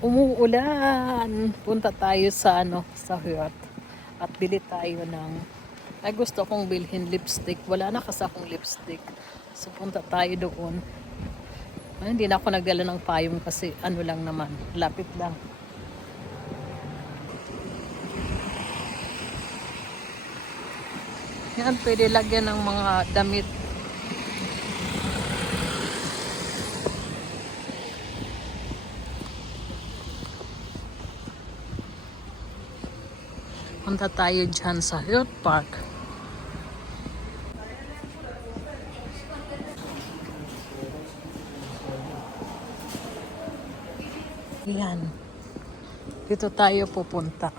Umuulan. Punta tayo sa sa Hurt. At bili tayo ng ay gusto kong bilhin lipstick. Wala na kasi akong lipstick. So punta tayo doon. Ay, hindi na ako nagdala ng payong kasi lang naman. Lapit lang. Yan, pwede lagyan ng mga damit. Punta tayo dyan sa Hill Park. Yan. Dito tayo pupunta.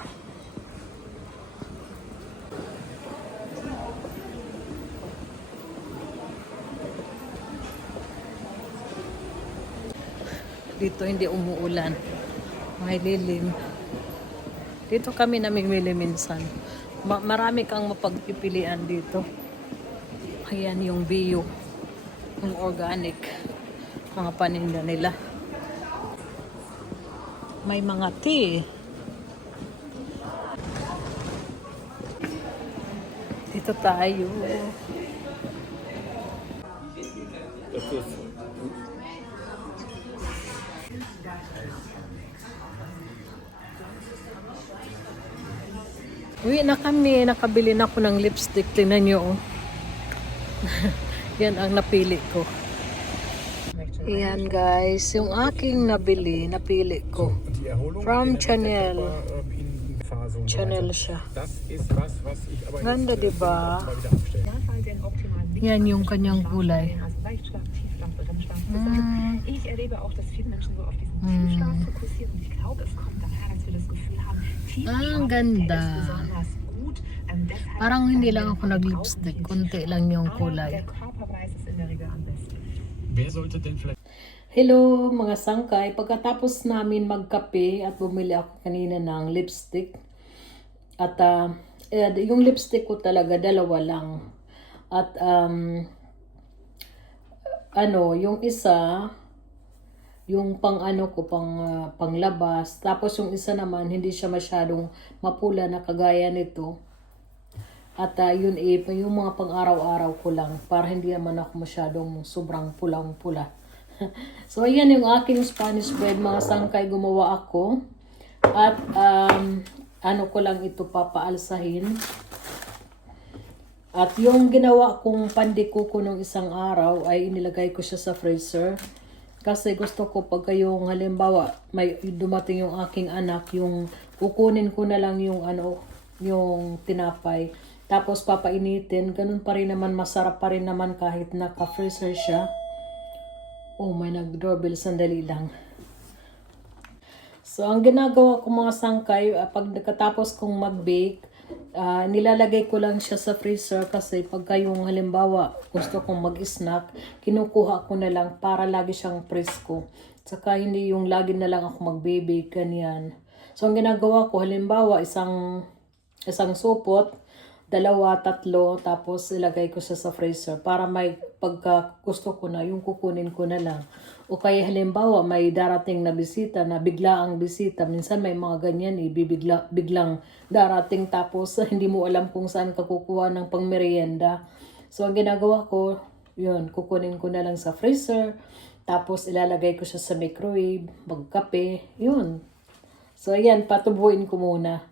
Dito hindi umuulan. May lilim. Dito kami namimili minsan. Marami kang mapagpipilian dito. Ayan yung bio. Yung organic. Mga paninda nila. May mga tea. Dito tayo. Uwi na kami. Nakabili na ako ng lipstick. Tingnan nyo. Oh. Yan ang napili ko. Ayan guys. Yung aking napili ko. From Chanel. Chanel siya. Ganda diba? Yan yung kanyang kulay. Ich erlebe auch, dass viele Menschen so auf diesen Tiefschlaf fokussieren. Und ich glaube, es kommt daher, dass wir das Gefühl haben, Ang ganda. Parang hindi lang ako nag-lipstick. Kunti lang yung kulay. Hello mga sangkay. Pagkatapos namin magkape at bumili ako kanina ng lipstick. At yung lipstick ko talaga dalawa lang. At yung isa yung panglabas. Tapos yung isa naman hindi siya masyadong mapula na kagaya nito. At yung mga pang-araw-araw ko lang para hindi naman ako masyadong sobrang pulang-pula. So ayan yung aking Spanish bread mga sangkay, gumawa ako. At ko lang ito papaalsahin. At yung ginawa kong pandikuko nung isang araw ay inilagay ko siya sa freezer. Kasi gusto ko pag kayong halimbawa may dumating yung aking anak, yung kukunin ko na lang yung yung tinapay. Tapos papainitin, ganun pa rin naman, masarap pa rin naman kahit naka-freezer siya. Oh, may nag-doorbell, sandali lang. So, ang ginagawa ko mga sangkay, pag nakatapos kong mag-bake, nilalagay ko lang siya sa freezer kasi pagka yung halimbawa gusto kong mag-snack, kinukuha ko na lang para lagi siyang presko. Saka hindi yung lagi na lang ako mag-bake, ganyan. So, ang ginagawa ko, halimbawa, isang supot, 2, 3, tapos ilagay ko siya sa freezer para may pagka gusto ko na, yung kukunin ko na lang. O kaya halimbawa may darating na bisita, na biglaang bisita, minsan may mga ganyan biglang darating tapos hindi mo alam kung saan ka kukuha ng pangmerienda. So ang ginagawa ko, yun, kukunin ko na lang sa freezer, tapos ilalagay ko siya sa microwave, magkape, yun. So ayan, patubuin ko muna.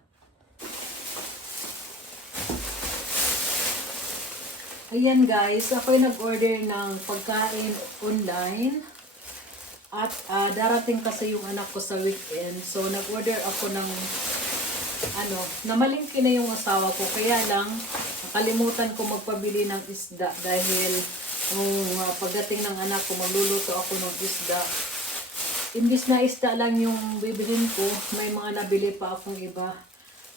Ayan guys, ako'y nag-order ng pagkain online. At darating kasi yung anak ko sa weekend. So nag-order ako ng namalingki na yung asawa ko. Kaya lang, nakalimutan ko magpabili ng isda. Dahil pagdating ng anak ko, magluluto ako ng isda. Imbis na isda lang yung bibilhin ko, may mga nabili pa akong iba.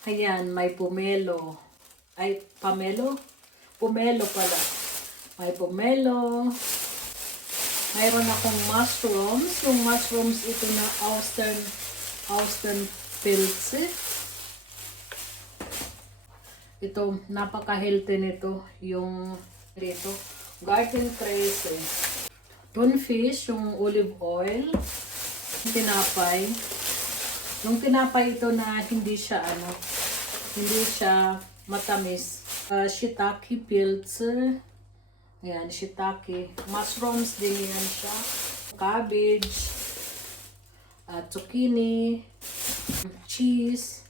Ayan, may pomelo. Ay, pamelo? Pomelo pala. May pomelo. Mayroon akong mushrooms. Yung mushrooms ito na Austin Pilze. Ito, napaka-healthy nito. Yung dito. Garden cress. Tunfish, yung olive oil. Tinapay. Yung tinapay ito na hindi siya matamis. Shiitake pills. Ayan, shiitake. Mushrooms din yan siya. Cabbage. Zucchini. Cheese.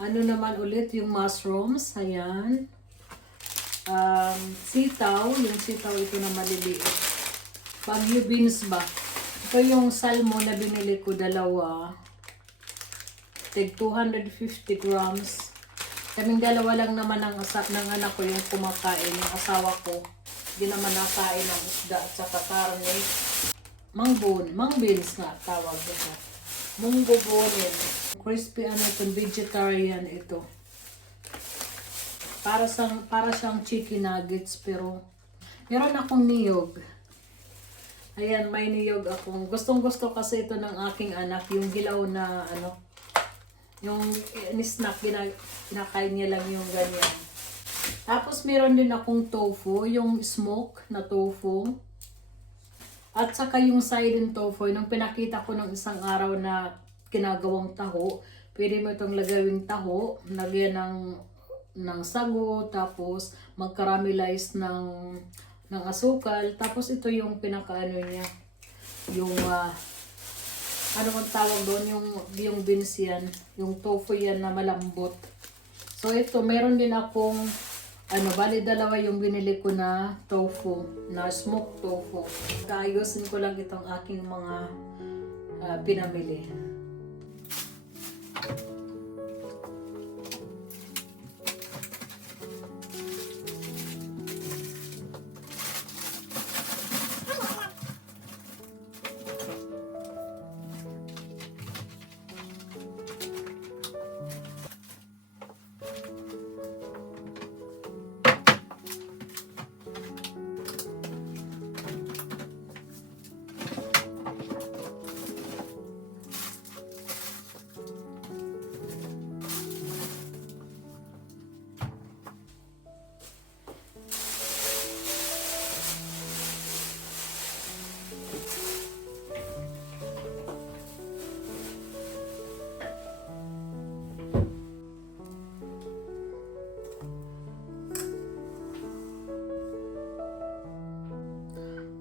Ano naman ulit yung mushrooms. Ayan. Sitaw. Yung sitaw ito na maliliit. Baguio beans ba? Ito yung salmon na binili ko, dalawa. Tig 250 grams. Kaming dalawa lang naman ng anak ko yung kumakain. Yung asawa ko, hindi naman nakain ng isda at saka karne. Mang beans nga tawag ito. Munggo bonin. Crispy ito, vegetarian ito. Para siyang chicken nuggets, pero meron akong niyog. Ayan, may niyog ako. Gustong-gusto kasi ito ng aking anak, yung gilaw na yung snack, kinakain niya lang yung ganyan. Tapos meron din akong tofu, yung smoke na tofu. At saka yung silent tofu, nung pinakita ko ng isang araw na ginagawang taho, pwede mo itong lagawing taho, lagyan ng sago, tapos mag-caramelize ng asukal. Tapos ito yung pinakaano niya, yung ano man tawag doon, yung beans yan, yung tofu yan na malambot. So ito, meron din akong bali dalawa yung binili ko na tofu, na smoked tofu. Kaayusin ko lang itong aking mga pinamili.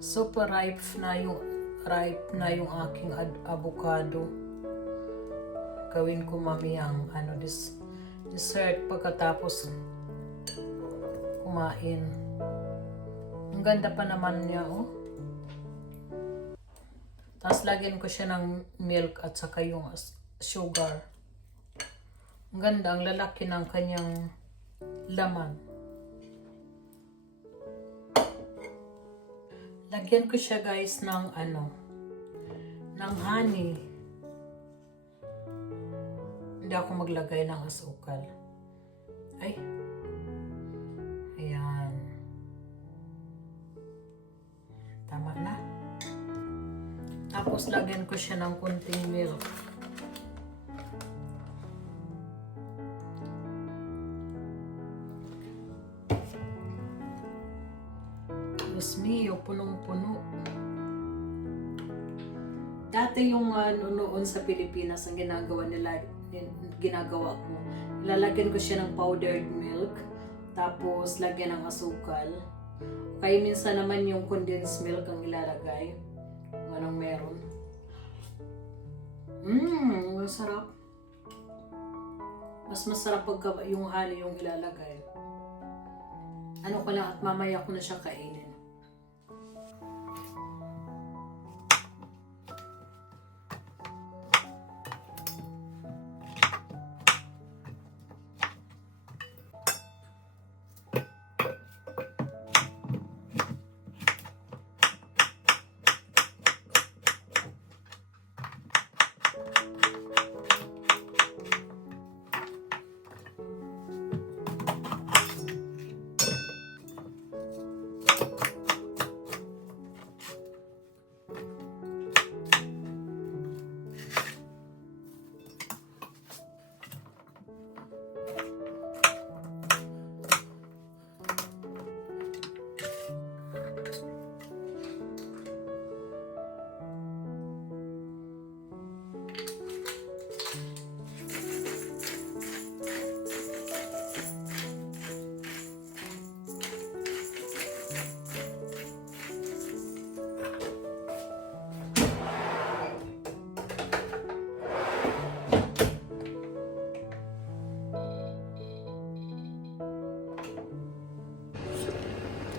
Super ripe na yung aking avocado. Gawin ko mamayang dessert pagkatapos kumain. Ang ganda pa naman niya, oh. Tapos lagyan ko siya ng milk at saka yung sugar. Ang ganda, ang lalaki ng kanyang laman. Lagyan ko siya, guys, ng ng honey. Hindi ako maglagay ng asukal. Ay. Ayan. Tama na. Tapos lagyan ko siya ng kunting milk. Diyos mio, punong-puno. Dati yung noon sa Pilipinas, ang ginagawa ko, lalagyan ko siya ng powdered milk, tapos lagyan ng asukal. Kaya minsan naman yung condensed milk ang ilalagay. Kung anong meron. Masarap. Mas masarap pagka yung honey yung ilalagay. Ano ko lang at mamaya ko na siya kainin.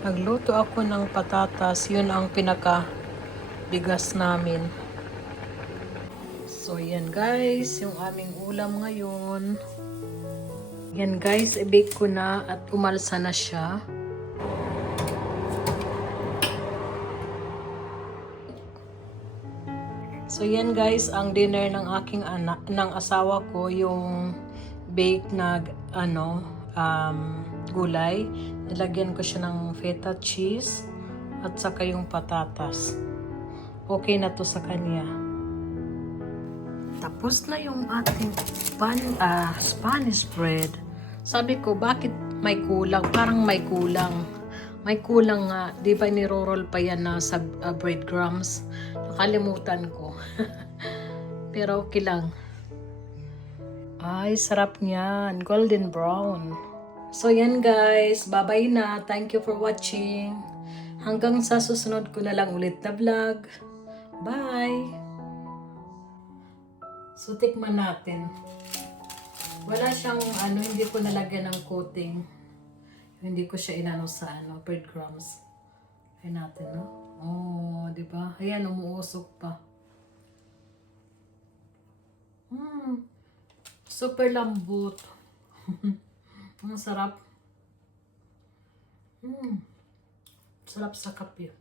Nagluto ako ng patatas. Yun ang pinaka bigas namin. So, yan guys. Yung aming ulam ngayon. Yan guys. I-bake ko na at umalsa na siya. So, yan guys. Ang dinner ng aking anak, ng asawa ko. Yung bake na gulay. Nilagyan ko siya ng feta cheese at saka yung patatas. Okay na to sa kanya. Tapos na yung ating Spanish bread. Sabi ko, bakit may kulang? Parang may kulang. May kulang nga. Di ba niro-roll pa yan na sa breadcrumbs? Nakalimutan ko. Pero okay lang. Ay, sarap niyan. Golden brown. So, yan guys. Bye-bye na. Thank you for watching. Hanggang sa susunod ko na lang ulit na vlog. Bye! So, tikman natin. Wala siyang, hindi ko nalagyan ng coating. Hindi ko siya inano sa, breadcrumbs. Ayan natin, no? Oh, di ba? Ayan, umuusok pa. Super lambot. Ang sarap. Sarap sa kape.